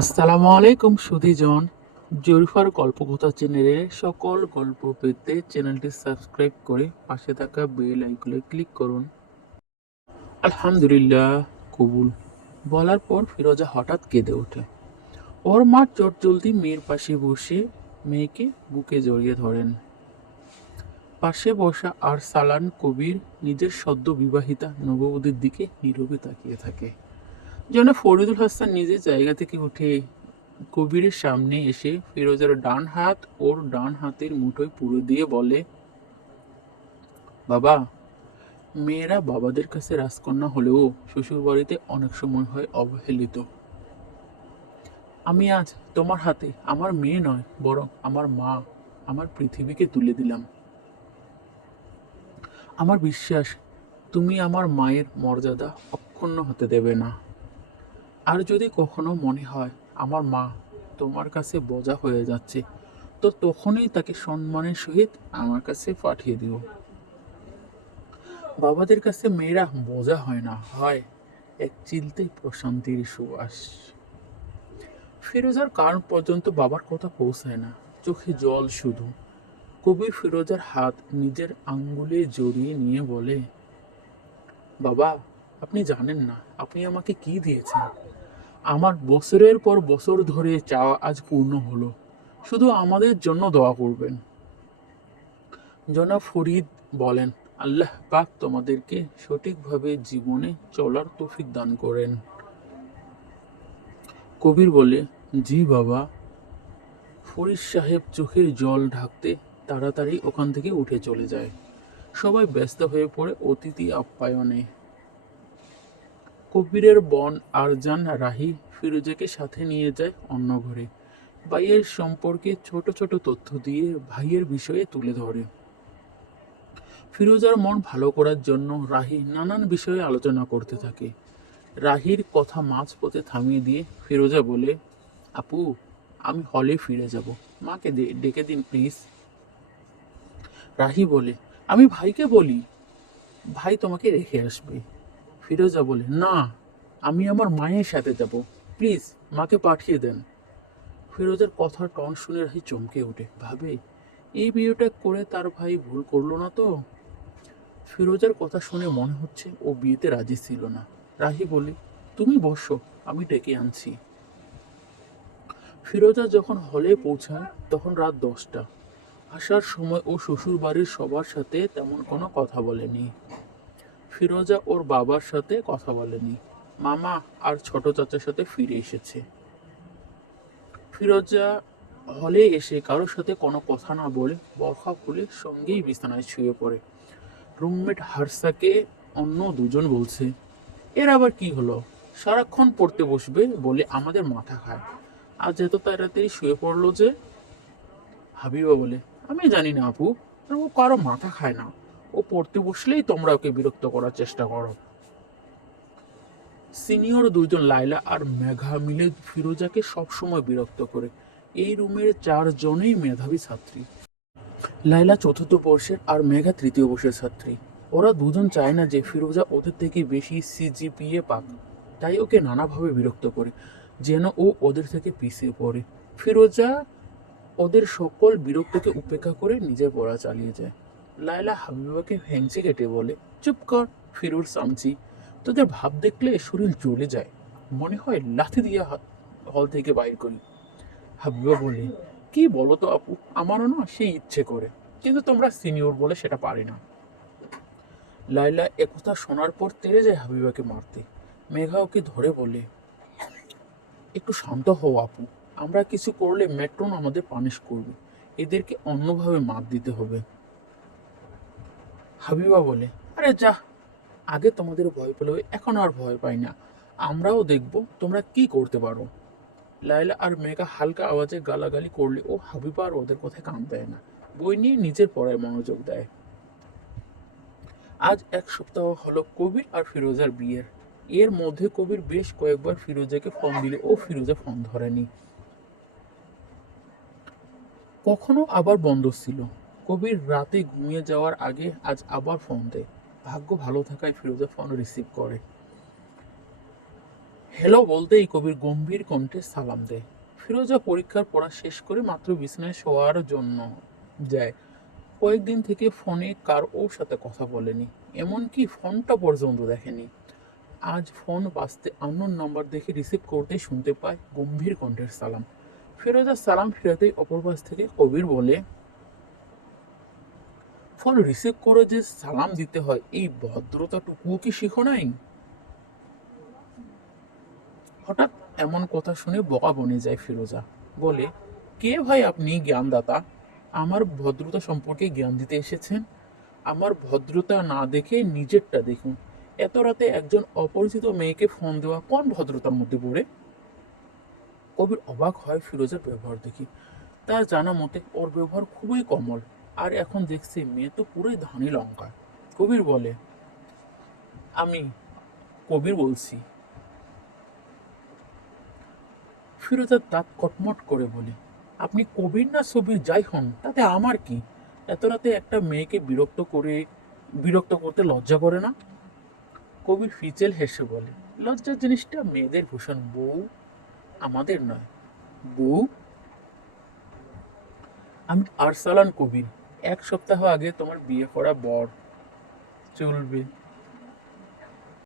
আসসালামু আলাইকুম সুধীজন। জরিফার গল্পকথা চ্যানেলে সকল গল্প পেতে চ্যানেলটি সাবস্ক্রাইব করে পাশে থাকা বেল আইকনে ক্লিক করুন। আলহামদুলিল্লাহ, কবুল বলার পর ফিরোজা হঠাৎ কেঁদে ওঠে। ওর মা চটজলদি মেয়ের পাশে বসে মেয়েকে বুকে জড়িয়ে ধরেন। পাশে বসা আর সালান কবির নিজের সদ্য বিবাহিতা নববধূর দিকে নীরবে তাকিয়ে থাকে। যেন ফরিদুল হাসান নিজের জায়গা থেকে উঠে কবিরের সামনে এসে ফিরোজার ডান হাত ওর ডান হাতের মুঠোয় পুরো দিয়ে বলে, বাবা, মেয়েরা বাবাদের কাছে রাজকন্যা হলেও শ্বশুরবাড়িতে অনেক সময় হয় অবহেলিত। আমি আজ তোমার হাতে আমার মেয়ে নয়, বরং আমার মা, আমার পৃথিবীকে তুলে দিলাম। আমার বিশ্বাস তুমি আমার মায়ের মর্যাদা অক্ষুণ্ণ হতে দেবে না। আর যদি কখনো মনে হয় আমার মা তোমার কাছে বোঝা হয়ে যাচ্ছে, তো তখনই তাকে সম্মানের সহিত আমার কাছে পাঠিয়ে দিও। বাবাদের কাছে মেয়েরা বোঝা হয় না, হয় এক চিলতে প্রশান্তির সুবাস। ফিরোজার কান পর্যন্ত বাবার কথা পৌঁছায় না, চোখে জল শুধু। কবি ফিরোজার হাত নিজের আঙ্গুলে জড়িয়ে নিয়ে বলে, বাবা, আপনি জানেন না আপনি আমাকে কি দিয়েছেন। আমার বছরের পর বছর ধরে চাওয়া আজ পূর্ণ হলো। শুধু আমাদের জন্য দোয়া করবেন। জনাব ফরিদ বলেন, আল্লাহ পাক তোমাদেরকে সঠিকভাবে জীবনে চলার তৌফিক দান করেন। কবির বলে, জি বাবা। ফরিদ সাহেব চোখের জল ঢাকতে তাড়াতাড়ি ওখান থেকে উঠে চলে যায়। সবাই ব্যস্ত হয়ে পড়ে অতিথি আপ্যায়নে। কবিরের বোন আরজান রাহি ফিরোজাকে সাথে নিয়ে যায় অন্য ঘরে। ভাইয়ের সম্পর্কে ছোট ছোট তথ্য দিয়ে ভাইয়ের বিষয়ে তুলে ধরে। ফিরোজার মন ভালো করার জন্য রাহি নানান বিষয়ে আলোচনা করতে থাকে। রাহির কথা মাঝপথে থামিয়ে দিয়ে ফিরোজা বলে, আপু, আমি হলে ফিরে যাব, মাকে ডেকে দিন প্লিজ। রাহি বলে, আমি ভাইকে বলি, ভাই তোমাকে রেখে আসবে। ফিরোজা বলে, না, আমি আমার মায়ের সাথে যাব, প্লিজ মাকে পাঠিয়ে দেন। ফিরোজার কথার টন শুনে রাহি চমকে ওঠে, ভাবে এই বিয়েটা করে তার ভাই ভুল করলো না তো। ফিরোজার কথা শুনে মনে হচ্ছে ও বিয়েতে রাজি ছিল না। রাহি বলে, তুমি বসো, আমি ডেকে আনছি। ফিরোজা যখন হলে পৌঁছায় তখন রাত 10টা। আসার সময় ও শ্বশুর বাড়ির সবার সাথে তেমন কোনো কথা বলেনি। ফিরোজা ওর বাবার সাথে কথা বলেনি, মামা আর ছোট চাচার সাথে ফিরে এসেছে। ফিরোজা হলে এসে কারোর সাথে কোনো কথা না বলে বরখা খুলে সঙ্গেই বিছানায় শুয়ে পড়ে। রুমমেট হারসাকে অন্য দুজন বলছে, এর আবার কি হলো, সারাক্ষণ পড়তে বসবে বলে আমাদের মাথা খায়, আজ এত তাড়াতাড়ি শুয়ে পড়লো যে। হাবিবা বলে, আমি জানি না আপু, আর ও কারো মাথা খায় না। ও পড়তে বসলেই তোমরা ওকে বিরক্ত করার চেষ্টা করো। সিনিয়র দুইজন লাইলা আর মেঘা মিলে ফিরোজাকে সবসময় বিরক্ত করে। এই রুমের 4জনেই মেধাবী ছাত্রী। লাইলা চতুর্থ বর্ষের আর মেঘা তৃতীয় বর্ষের ছাত্রী। ওরা দুজন চায় না যে ফিরোজা ওদের থেকে বেশি সিজিপিএ পাক, তাই ওকে নানাভাবে বিরক্ত করে, যেন ও ওদের থেকে পিছিয়ে পড়ে। ফিরোজা ওদের সকল বিরক্তিকে উপেক্ষা করে নিজের পড়া চালিয়ে যায়। লায়লা হাবিবাকে ভেঙচি কেটে বলে, চুপ কর ফিরোর সামচি, তোদের ভাব দেখলে শরীর জ্বলে যায়, মনে হয় লাথি দিয়ে হল থেকে বাইর করি। হাবিবা বলে, কি বলো তো আপু, আমারও না সেই ইচ্ছে করে, কিন্তু তোমরা সিনিয়র বলে সেটা পারি না। লায়লা একথা শোনার পর তেড়ে যায় হাবিবাকে মারতে। মেঘা ওকে ধরে বলে, একটু শান্ত হও আপু, আমরা কিছু করলে মেট্রন আমাদের পানিশ করবে, এদেরকে অন্যভাবে মাপ দিতে হবে। হাবিবা বলে, আরে যা, আগে তোমাদের ভয় পেলে এখন আর ভয় পাই না, আমরাও দেখব তোমরা কি করতে পারো। লায়লা আর মেঘা হালকা আওয়াজে গালাগালি করলে ও হাবিবা আর ওদের কথায় কান দেয় না, বই নিয়ে নিজের পড়ায় মনোযোগ দেয়। আজ 1 সপ্তাহ হলো কবির আর ফিরোজার বিয়ের। এর মধ্যে কবির বেশ কয়েকবার ফিরোজাকে ফোন দিলে ও ফিরোজা ফোন ধরেনি, কখনো আবার বন্ধ ছিল। কবির রাতে ঘুমিয়ে যাওয়ার আগে আজ আবার ফোন দেয়। ভাগ্য ভালো থাকায় ফিরোজা ফোন রিসিভ করে। হ্যালো বলতেই কবির গম্ভীর কণ্ঠে সালাম দেয়। ফিরোজা পরীক্ষার পড়া শেষ করে মাত্র বিছানায় শোয়ার জন্য যায়। কয়েকদিন থেকে ফোনে কার ওর সাথে কথা বলেনি, এমনকি ফোনটা পর্যন্ত দেখেনি। আজ ফোন বাজতে আননোন নাম্বার দেখে রিসিভ করতেই শুনতে পায় গম্ভীর কণ্ঠের সালাম। ফিরোজা সালাম ফিরাতেই অপর পাশ থেকে কবির বলে, ফোন রিসিভ করে যে সালাম দিতে হয় এই ভদ্রতাটুকুও কি শিখো নাই? হঠাৎ এমন কথা শুনে বোকা বনে যায় ফিরোজা। বলে, কে ভাই আপনি জ্ঞানদাতা? আমার ভদ্রতা সম্পর্কে জ্ঞান দিতে এসেছেন? আমার ভদ্রতা না দেখে নিজেরটা দেখুন। এত রাতে একজন অপরিচিত মেয়েকে ফোন দেওয়া কোন ভদ্রতার মধ্যে পড়ে? কবির অবাক হয় ফিরোজের ব্যবহার দেখি। তার জানা মতে ওর ব্যবহার খুবই কোমল। আর এখন দেখছি মেয়ে তো পুরোই ধানি লঙ্কা। কবির বলে, আমি কবির বলছি। ফিরোজার দাঁত কটমট করে বলে, আপনি কবির না ছবির যাই হন তাতে আমার কি? এত রাতে একটা মেয়েকে বিরক্ত করতে লজ্জা করে না? কবির ফিচেল হেসে বলে, লজ্জার জিনিসটা মেয়েদের ভূষণ বউ, আমাদের নয়। বউ? আমি আরসালান কবির, 1 সপ্তাহ আগে তোমার বিয়ে করা বর। চলবে।